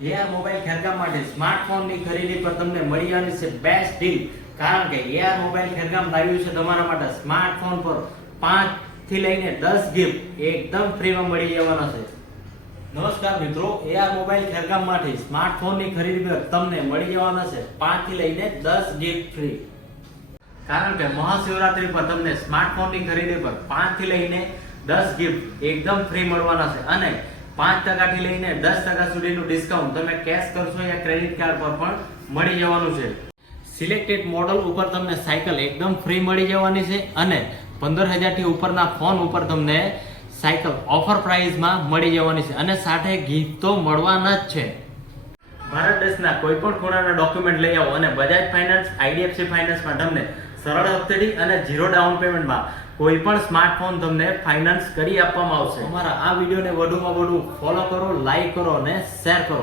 AR mobile Khergam માટે સ્માર્ટફોનની ખરીદી પર તમને મળી જવાની છે બેસ્ટ ડીલ. કારણ કે એઆર મોબાઈલ ખેરગામ લાવ્યું છે તમારા માટે સ્માર્ટફોન પર 5 થી લઈને 10 ગિફ્ટ એકદમ ફ્રીમાં મળી જવાના છે. નમસ્કાર મિત્રો, એઆર મોબાઈલ ખેરગામ માટે સ્માર્ટફોનની ખરીદી પર તમને મળી જવાના છે 5 થી લઈને 10 ગિફ્ટ ફ્રી. કારણ કે મહાશિવરાત્રી પર તમને સ્માર્ટફોનની ખરીદી પર 5 થી લઈને 10 ગિફ્ટ એકદમ ફ્રી મળવાના છે અને 5% થી લઈને 10% સુધીનું ડિસ્કાઉન્ટ તમે કેશ કરશો યા ક્રેડિટ કાર્ડ પર પણ મળી જવાનું છે. સિલેક્ટેડ મોડલ ઉપર તમને સાયકલ એકદમ ફ્રી મળી જવાની છે અને 15,000 થી ઉપરના ફોન ઉપર તમને સાયકલ ઓફર પ્રાઇસમાં મળી જવાની છે અને સાથે ગિફ્ટ તો મળવાના જ છે. ભારત દેશના કોઈ પણ ખૂણાના ડોક્યુમેન્ટ લઈ આવો અને બજાજ ફાઇનાન્સ, IDFC ફાઇનાન્સમાં તમને સરળ હપ્તેથી અને 0 ડાઉન પેમેન્ટમાં કોઈ પણ સ્માર્ટફોન તમને ફાઇનાન્સ કરી આપવામાં આવશે. અમારા આ વિડીયોને વધુમાં વધુ ફોલો કરો, લાઈક કરો અને શેર કરો.